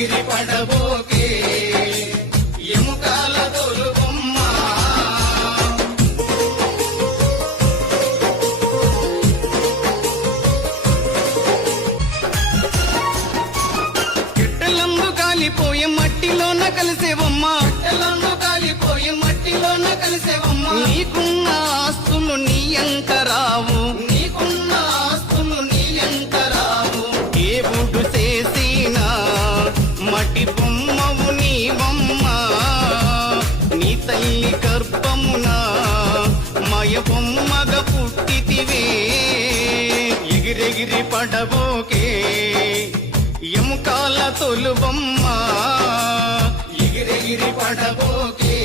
ఎగిరెగిరి పడబోకే ఎముకాల తోలుబొమ్మ గిట్టలందు కాలిపోయే మట్టిలోన కలిసేవమ్మ గిట్టలందు కాలిపోయే మట్టిలోన కలిసేవమ్మ నీకున్న ఆస్తులు నీ అంకరావు నీకున్న ఆస్తులు నీ అంకరావు దేవుడు చేసిన మట్టి బొమ్మవు నీవమ్మ నీ తల్లి గర్భమున మయ బొమ్మగా పుట్టితివే ఎగిరెగిరి పడబోకే ఎముకాల తోలుబొమ్మ ఎగిరెగిరి పడబోకే